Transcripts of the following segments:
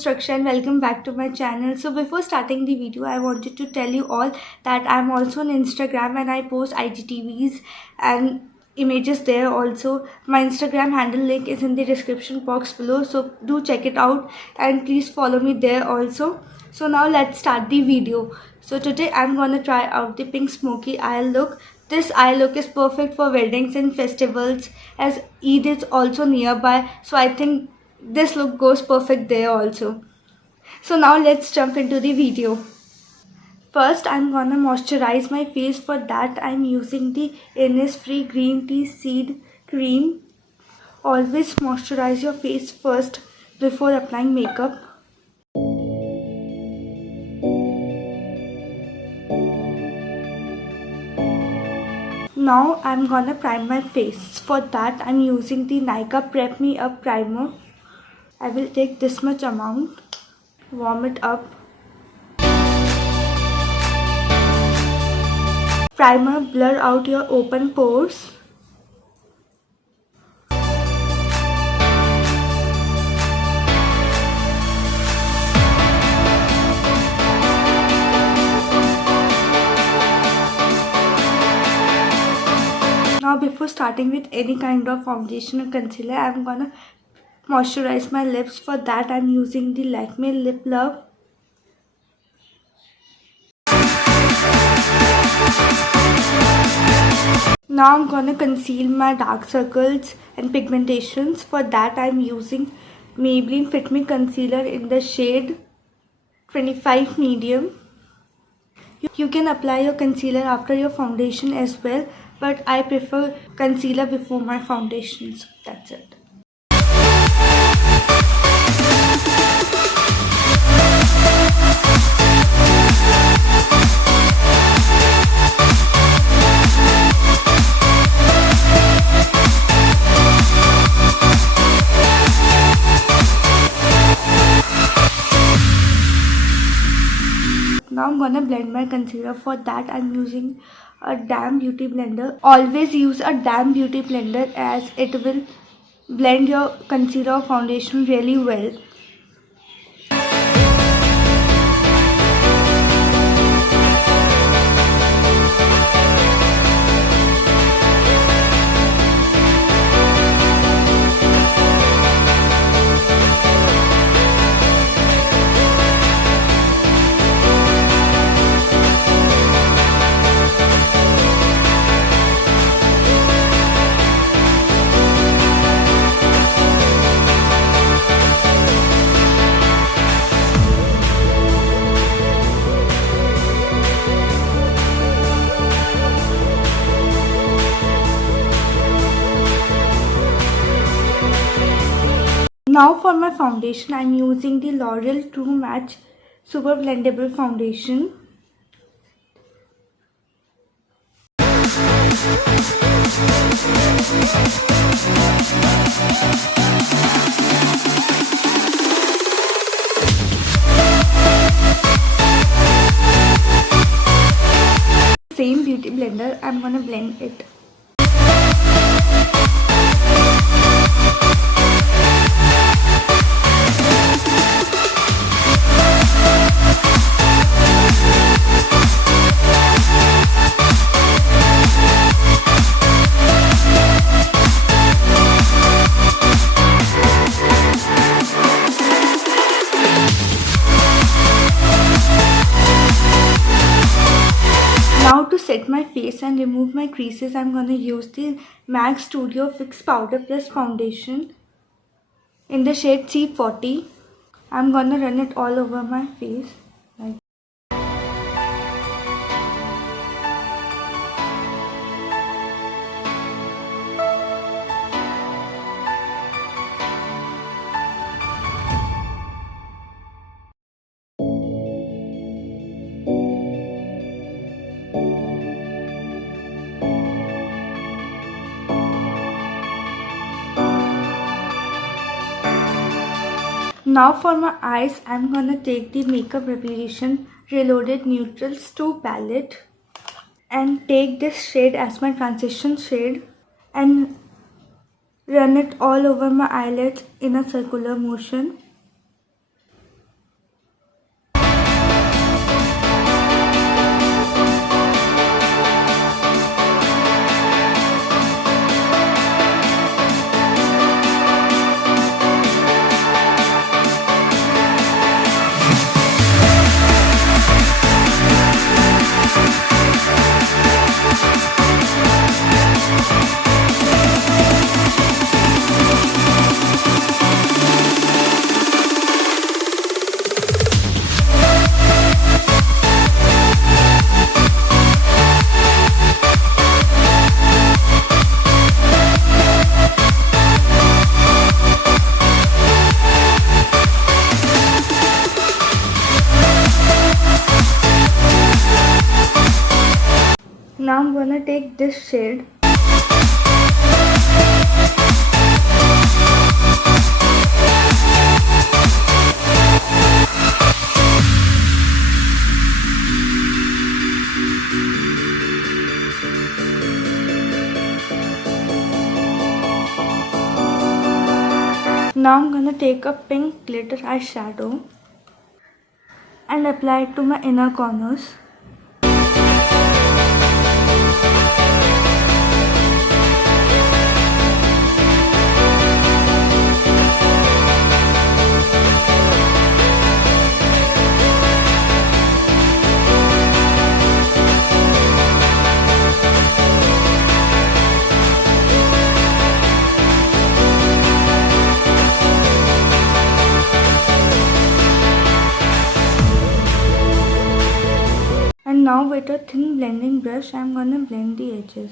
Structure and welcome back to my channel. So before starting the video, I wanted to tell you all that I'm also on Instagram and I post IGTVs and images there also. My Instagram handle link is in the description box below, so do check it out and please follow me there also. So now let's start the video. So today I'm gonna try out the pink smoky eye look. This eye look is perfect for weddings and festivals as Eid is also nearby, so I think this look goes perfect there also. So now let's jump into the video. First I'm gonna moisturize my face. For that I'm using the INNISFREE green tea seed cream. Always moisturize your face first before applying makeup. Now I'm gonna prime my face. For that I'm using the Nykaa Prep Me Up primer. I will take this much amount, warm it up. Primer blur out your open pores. Now before starting with any kind of foundation or concealer, I'm gonna moisturize my lips. For that I'm using the LAKME Lip Love. Now I'm gonna conceal my dark circles and pigmentations. For that I'm using Maybelline Fit Me Concealer in the shade 25 medium. You can apply your concealer after your foundation as well, but I prefer concealer before my foundation, so that's it. Now I'm gonna blend my concealer. For that I'm using a damp beauty blender. Always use a damp beauty blender as it will blend your concealer or foundation really well. Now for my foundation, I'm using the L'Oreal True Match Super Blendable Foundation. Same beauty blender, I'm gonna blend it. Now to set my face and remove my creases, I'm gonna use the MAC Studio Fix Powder Plus Foundation in the shade C40. I'm gonna run it all over my face. Now for my eyes, I'm gonna take the Makeup Revolution Reloaded Neutrals 2 palette and take this shade as my transition shade and run it all over my eyelids in a circular motion. this shade. Now I'm gonna take a pink glitter eyeshadow and apply it to my inner corners. And now with a thin blending brush, I'm gonna blend the edges.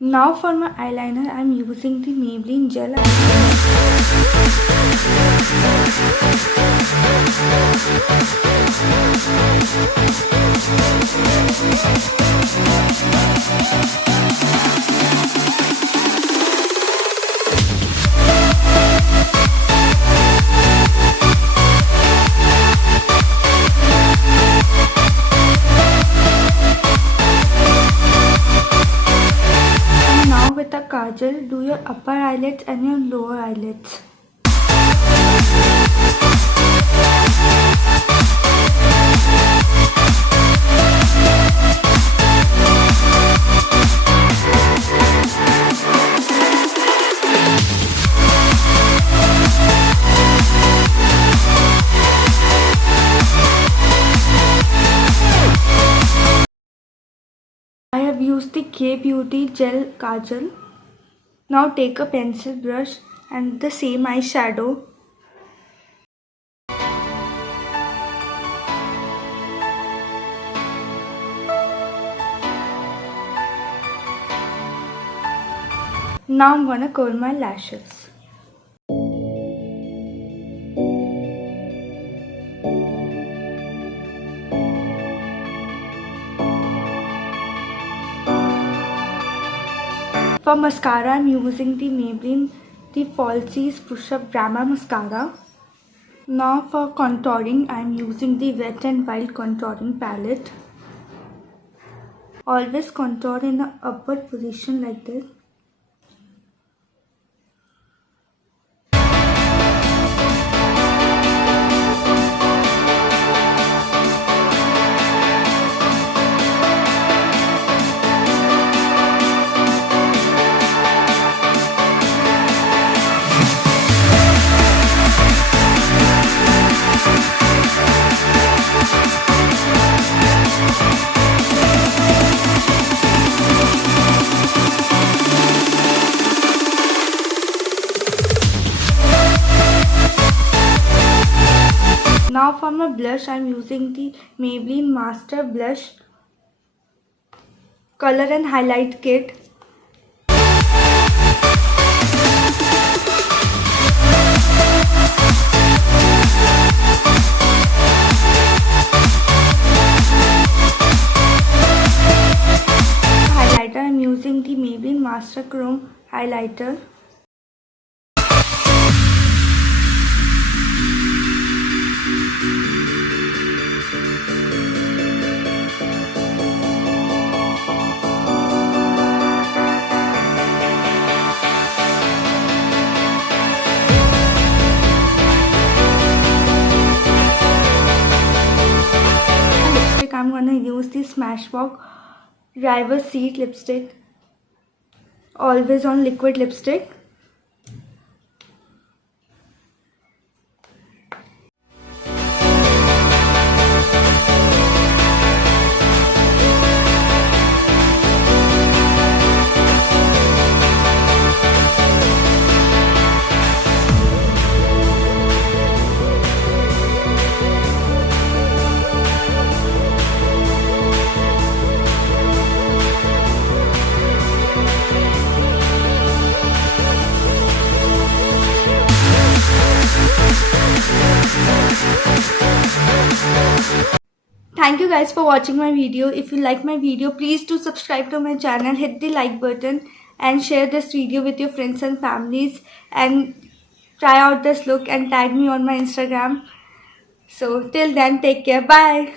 Now for my eyeliner, I'm using the Maybelline gel with a kajal, do your upper eyelids and your lower eyelids. I have used the K-Beauty Gel Kajal. Now take a pencil brush and the same eyeshadow. Now I'm gonna curl my lashes. For mascara, I'm using the Maybelline Falsies Push Up Drama Mascara. Now for contouring, I'm using the Wet n Wild contouring palette. Always contour in an upward position like this. Now for my blush, I'm using the Maybelline Master Blush Color and Highlight Kit. Highlighter, I'm using the Maybelline MasterChrome highlighter. I'm gonna use the Smashbox Driver's Seat lipstick, always on liquid lipstick. thank you guys for watching my video. If you like my video, please do subscribe to my channel, hit the like button and share this video with your friends and families, and try out this look and tag me on my Instagram. So till then, take care. Bye.